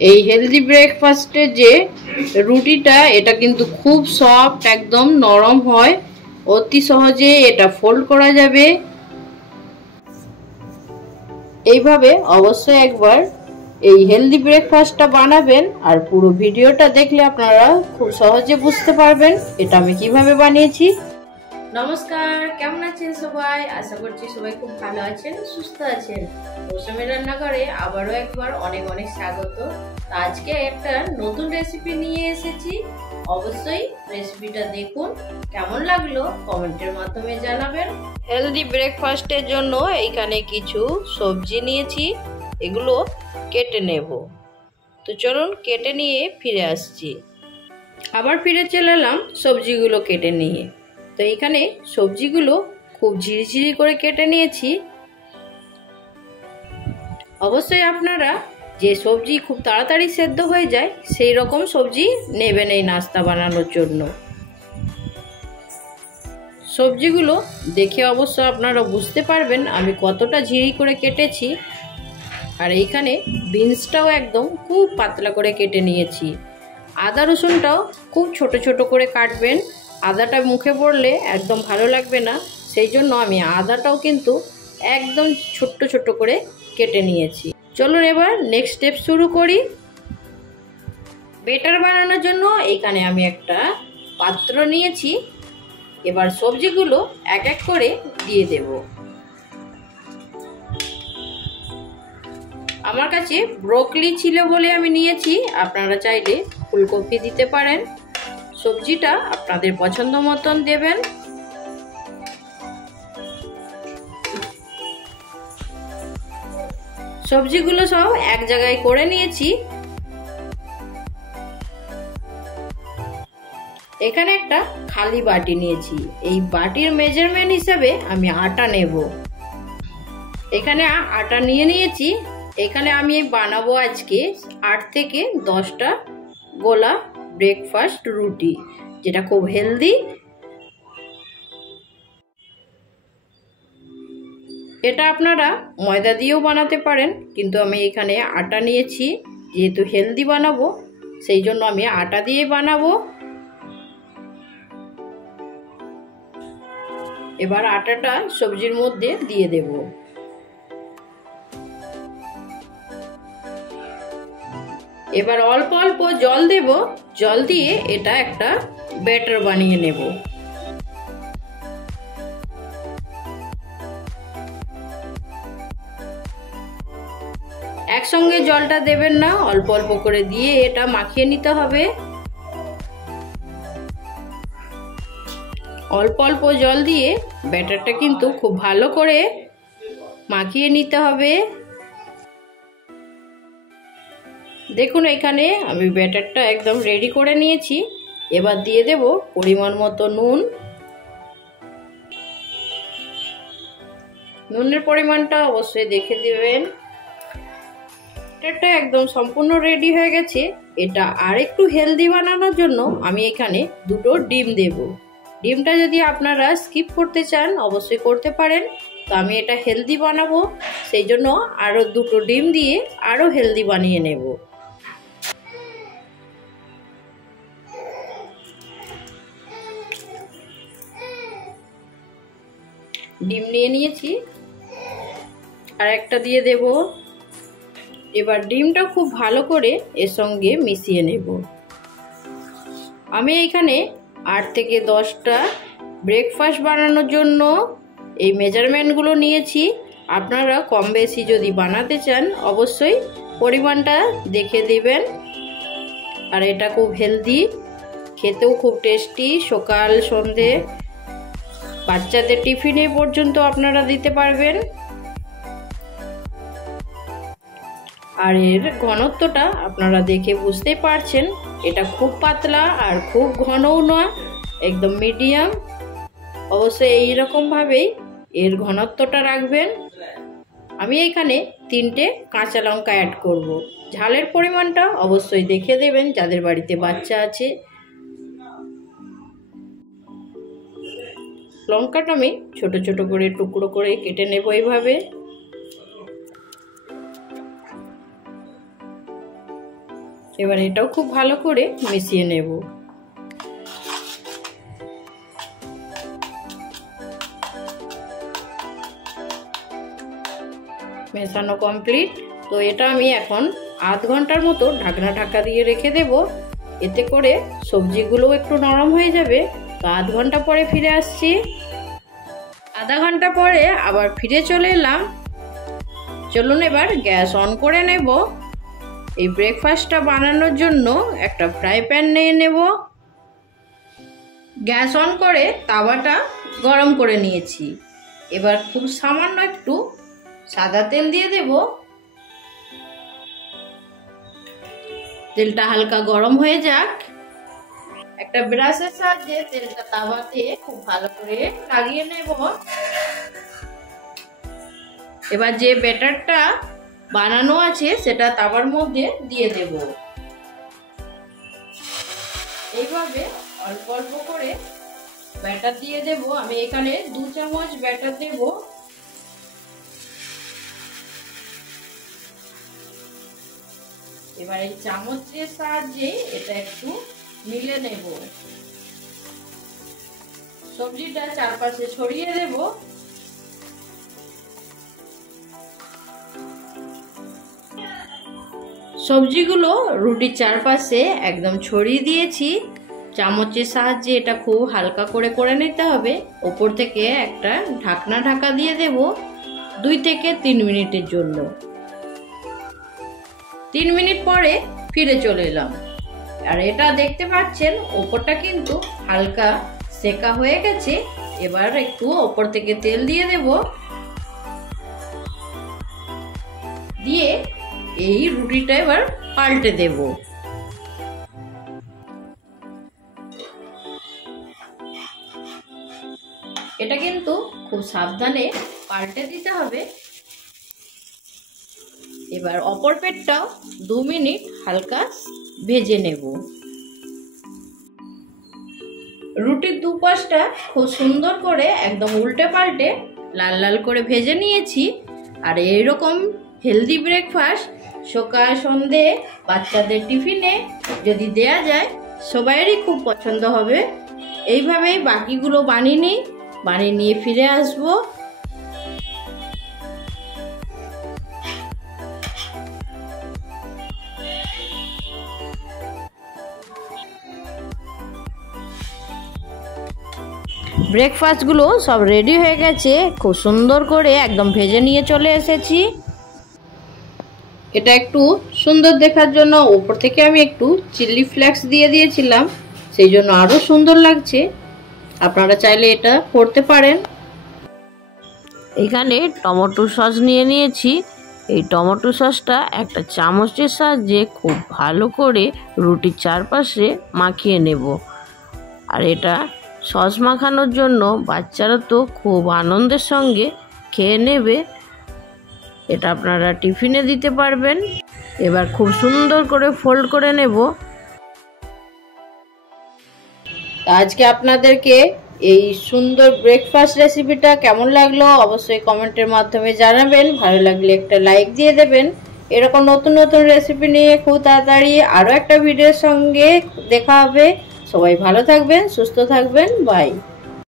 এই হেলদি ব্রেকফাস্টের যে রুটিটা এটা কিন্তু খুব সফট, একদম নরম হয়, অতি সহজে এটা ফোল্ড করা যাবে। এইভাবে অবশ্যই একবার এই হেলদি ব্রেকফাস্টটা বানাবেন, আর পুরো ভিডিওটা দেখলে আপনারা খুব সহজে বুঝতে পারবেন এটা আমি কিভাবে বানিয়েছি। নমস্কার, কেমন আছেন সবাই? আশা করছি সবাই খুব ভালো আছেন, সুস্থ আছেন। মৌসুমী রান্নাঘরে আবারও একবার অনেক অনেক স্বাগত। আজকে একটা নতুন রেসিপি নিয়ে এসেছি, অবশ্যই রেসিপিটা দেখুন, কেমন লাগলো কমেন্টের মাধ্যমে জানাবেন। হেলদি ব্রেকফাস্টের জন্য এইখানে কিছু সবজি নিয়েছি, এগুলো কেটে নেব। তো চলুন কেটে নিয়ে ফিরে আসছি। আবার ফিরে চলে এলাম সবজিগুলো কেটে নিয়ে। তো এখানে সবজিগুলো খুব ঝিরিঝিরি করে কেটে নিয়েছি। অবশ্যই আপনারা যে সবজি খুব তাড়াতাড়ি সেদ্ধ হয়ে যায় সেই রকম সবজি নেবেন এই নাস্তা বানানোর জন্য। সবজিগুলো দেখে অবশ্য আপনারা বুঝতে পারবেন আমি কতটা ঝিরি করে কেটেছি। আর এইখানে বিনসটাও একদম খুব পাতলা করে কেটে নিয়েছি। আদা রসুনটাও খুব ছোট ছোট করে কাটবেন, আদাটা মুখে পড়লে একদম ভালো লাগবে না, সেই জন্য আমি আদাটাও কিন্তু একদম ছোট্ট ছোট্ট করে কেটে নিয়েছি। চলুন এবার নেক্সট স্টেপ শুরু করি। বেটার বানানোর জন্য এইখানে আমি একটা পাত্র নিয়েছি, এবার সবজিগুলো এক এক করে দিয়ে দেব। আমার কাছে ব্রোকলি ছিল বলে আমি নিয়েছি, আপনারা চাইলে ফুলকপি দিতে পারেন। সবজিটা আপনাদের পছন্দ মতন দেবেন। সবজিগুলো সব এক জায়গায় করে নিয়েছি। এখানে একটা খালি বাটি নিয়েছি, এই বাটির মেজারমেন্ট হিসেবে আমি আটা নেব। এখানে আটা নিয়ে নিয়েছি। এখানে আমি বানাবো আজকে 8 থেকে 10টা গোলা ব্রেকফাস্ট রুটি, যেটা খুব হেলদি। এটা আপনারা ময়দা দিয়েও বানাতে পারেন, কিন্তু আমি এখানে আটা নিয়েছি, যেহেতু হেলদি বানাবো সেই জন্য আমি আটা দিয়ে বানাবো। এবার আটাটা সবজির মধ্যে দিয়ে দেব। এবার অল্প অল্প জল দেব, জল দিয়ে এটা একটা ব্যাটার বানিয়ে নেব। একসঙ্গে জলটা দেবেন না, অল্প অল্প করে দিয়ে এটা মাখিয়ে নিতে হবে। অল্প অল্প জল দিয়ে ব্যাটারটা কিন্তু খুব ভালো করে মাখিয়ে নিতে হবে। দেখুন এখানে আমি ব্যাটারটা একদম রেডি করে নিয়েছি। এবার দিয়ে দেব পরিমাণ মতো নুন। নুনের পরিমাণটা অবশ্যই দেখে দিবেন। ব্যাটারটা একদম সম্পূর্ণ রেডি হয়ে গেছে। এটা আর একটু হেলদি বানানোর জন্য আমি এখানে 2টো ডিম দেব। ডিমটা যদি আপনারা স্কিপ করতে চান অবশ্যই করতে পারেন, তো আমি এটা হেলদি বানাবো সেই জন্য আরও 2টো ডিম দিয়ে আরও হেলদি বানিয়ে নেব। ডিম নিয়ে নিয়েছি, আর একটা দিয়ে দেব। এবার ডিমটা খুব ভালো করে এর সঙ্গে মিশিয়ে নেব। আমি এখানে 8 থেকে 10টা ব্রেকফাস্ট বানানোর জন্য এই মেজারমেন্টগুলো নিয়েছি। আপনারা কম বেশি যদি বানাতে চান অবশ্যই পরিমাণটা দেখে দিবেন। আর এটা খুব হেলদি, খেতেও খুব টেস্টি। সকাল সন্ধে বাচ্চাদের টিফিনে পর্যন্ত আপনারা দিতে পারবেন। আর এর ঘনত্বটা আপনারা দেখে বুঝতেই পারছেন, এটা খুব পাতলা আর খুব ঘনও নয়, একদম মিডিয়াম। অবশ্যই এইরকমভাবেই এর ঘনত্বটা রাখবেন। আমি এখানে 3টে কাঁচা লঙ্কা অ্যাড করব। ঝালের পরিমাণটা অবশ্যই দেখে দেবেন যাদের বাড়িতে বাচ্চা আছে। লঙ্কাটা আমি ছোট ছোট করে টুকরো করে কেটে নেব এইভাবে। এবার এটাও খুব ভালো করে মিশিয়ে নেব। মেশানো কমপ্লিট। তো এটা আমি এখন আধ ঘন্টার মতো ঢাকা দিয়ে রেখে দেব। এতে করে সবজিগুলো একটু নরম হয়ে যাবে। তো আধ ঘন্টা পরে ফিরে আসছি। আধা ঘন্টা পরে আবার ফিরে চলে এলাম। চলুন এবার গ্যাস অন করে নেব। এই ব্রেকফাস্টটা বানানোর জন্য একটা ফ্রাই প্যান নিয়ে নেব। গ্যাস অন করে তাওয়াটা গরম করে নিয়েছি। এবার খুব সামান্য একটু সাদা তেল দিয়ে দেব। তেলটা হালকা গরম হয়ে যাক। একটা ব্রাশের সাহায্যে তেলটা তাওয়াতে খুব ভালো করে লাগিয়ে নেব। এবার যে ব্যাটারটা বানানো আছে সেটা তাওয়ার মধ্যে দিয়ে দেব। এইভাবে অল্প অল্প করে ব্যাটার দিয়ে দেব। আমি এখানে 2 চামচ ব্যাটার দেব। এবার এই চামচের সাহায্যে এটা একটু মিলে নেব। সবজিটা চারপাশে ছড়িয়ে দেব। সবজিগুলো রুটির চারপাশে একদম ছড়িয়ে দিয়েছি। চামচের সাহায্যে এটা খুব হালকা করে নিতে হবে। ওপর থেকে একটা ঢাকা দিয়ে দেব 2 থেকে 3 মিনিটের জন্য। 3 মিনিট পরে ফিরে চলে এলাম। আর এটা দেখতে পাচ্ছেন ওপরটা কিন্তু হালকা সেকা হয়ে গেছে। এবার একটু ওপর থেকে তেল দিয়ে দেব। দিয়ে এই রুটিটা এবার পাল্টে দেব। এটা কিন্তু খুব সাবধানে পাল্টে দিতে হবে। এবার অপর পেটটাও 2 মিনিট হালকা ভেজে নেব। রুটির দুপাশটা খুব সুন্দর করে একদম উল্টে পাল্টে লাল লাল করে ভেজে নিয়েছি। আর এইরকম হেলদি ব্রেকফাস্ট সকাল সন্ধে বাচ্চাদের টিফিনে যদি দেয়া যায় সবাইয়েরই খুব পছন্দ হবে। এইভাবেই বাকিগুলো বানিয়ে নিয়ে ফিরে আসবো। ব্রেকফাস্টগুলো সব রেডি হয়ে গেছে। খুব সুন্দর করে একদম ভেজে নিয়ে চলে এসেছি। এটা একটু সুন্দর দেখার জন্য উপর থেকে আমি একটু চিলি ফ্লেক্স দিয়ে দিয়েছিলাম, সেই জন্য আরো সুন্দর লাগছে। আপনারা চাইলে এটা করতে পারেন। এখানে টমেটো সস নিয়ে নিয়েছি। এই টমেটো সসটা একটা চামচের সাহায্যে খুব ভালো করে রুটির চারপাশে মাখিয়ে নেব। আর এটা সস মাখানোর জন্য বাচ্চারা তো খুব আনন্দের সঙ্গে খেয়ে নেবে। এটা আপনারা টিফিনে দিতে পারবেন। এবার খুব সুন্দর করে ফোল্ড করে নেব। আজকে আপনাদেরকে এই সুন্দর ব্রেকফাস্ট রেসিপিটা কেমন লাগলো অবশ্যই কমেন্টের মাধ্যমে জানাবেন। ভালো লাগলে একটা লাইক দিয়ে দেবেন। এরকম নতুন নতুন রেসিপি নিয়ে খুব তাড়াতাড়ি আরও একটা ভিডিওর সঙ্গে দেখা হবে। সবাই ভালো থাকবেন, সুস্থ থাকবেন। বাই।